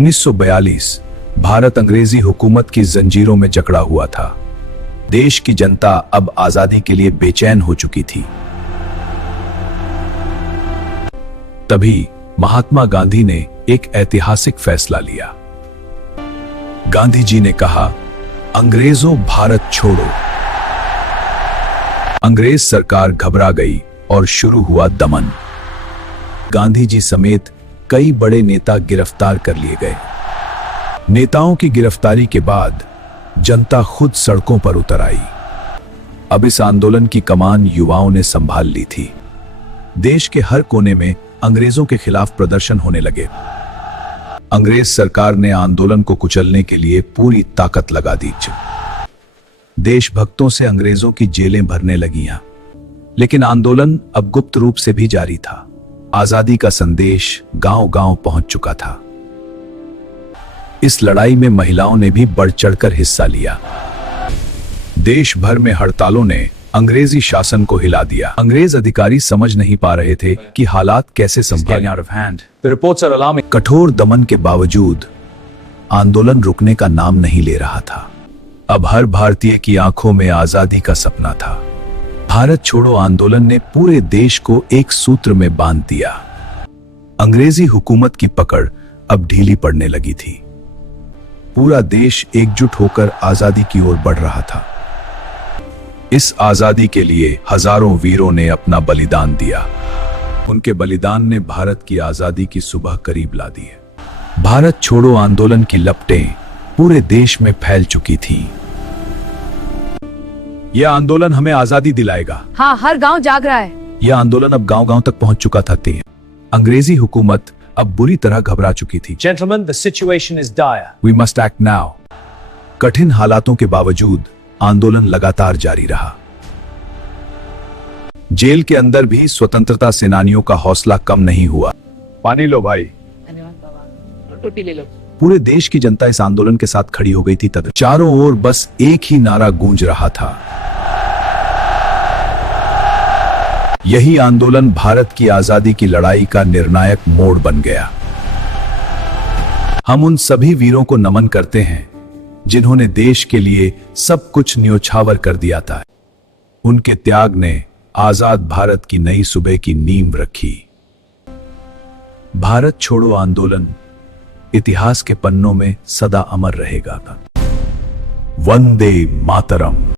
1942 भारत अंग्रेजी हुकूमत की जंजीरों में जकड़ा हुआ था। देश की जनता अब आजादी के लिए बेचैन हो चुकी थी। तभी महात्मा गांधी ने एक ऐतिहासिक फैसला लिया। गांधी जी ने कहा, अंग्रेजों भारत छोड़ो। अंग्रेज सरकार घबरा गई और शुरू हुआ दमन। गांधी जी समेत कई बड़े नेता गिरफ्तार कर लिए गए। नेताओं की गिरफ्तारी के बाद जनता खुद सड़कों पर उतर आई। अब इस आंदोलन की कमान युवाओं ने संभाल ली थी। देश के हर कोने में अंग्रेजों के खिलाफ प्रदर्शन होने लगे। अंग्रेज सरकार ने आंदोलन को कुचलने के लिए पूरी ताकत लगा दी। देशभक्तों से अंग्रेजों की जेलें भरने लगियां। लेकिन आंदोलन अब गुप्त रूप से भी जारी था। आजादी का संदेश गांव-गांव पहुंच चुका था। इस लड़ाई में महिलाओं ने भी बढ़ चढ़कर हिस्सा लिया। देश भर में हड़तालों ने अंग्रेजी शासन को हिला दिया। अंग्रेज अधिकारी समझ नहीं पा रहे थे कि हालात कैसे संभालें। कठोर दमन के बावजूद आंदोलन रुकने का नाम नहीं ले रहा था। अब हर भारतीय की आंखों में आजादी का सपना था। भारत छोड़ो आंदोलन ने पूरे देश को एक सूत्र में बांध दिया। अंग्रेजी हुकूमत की पकड़ अब ढीली पड़ने लगी थी। पूरा देश एकजुट होकर आजादी की ओर बढ़ रहा था। इस आजादी के लिए हजारों वीरों ने अपना बलिदान दिया। उनके बलिदान ने भारत की आजादी की सुबह करीब ला दी है। भारत छोड़ो आंदोलन की लपटें पूरे देश में फैल चुकी थी। यह आंदोलन हमें आजादी दिलाएगा। हाँ, हर गांव जाग रहा है। यह आंदोलन अब गांव-गांव तक पहुंच चुका था। अंग्रेजी हुकूमत अब बुरी तरह घबरा चुकी थी। Gentlemen, the situation is dire. We must act now. कठिन हालातों के बावजूद आंदोलन लगातार जारी रहा। जेल के अंदर भी स्वतंत्रता सेनानियों का हौसला कम नहीं हुआ। पानी लो भाई। टोटी ले लो। पूरे देश की जनता इस आंदोलन के साथ खड़ी हो गई थी। तब चारों ओर बस एक ही नारा गूंज रहा था। यही आंदोलन भारत की आजादी की लड़ाई का निर्णायक मोड़ बन गया। हम उन सभी वीरों को नमन करते हैं जिन्होंने देश के लिए सब कुछ न्योछावर कर दिया था। उनके त्याग ने आजाद भारत की नई सुबह की नींव रखी। भारत छोड़ो आंदोलन इतिहास के पन्नों में सदा अमर रहेगा। वंदे मातरम।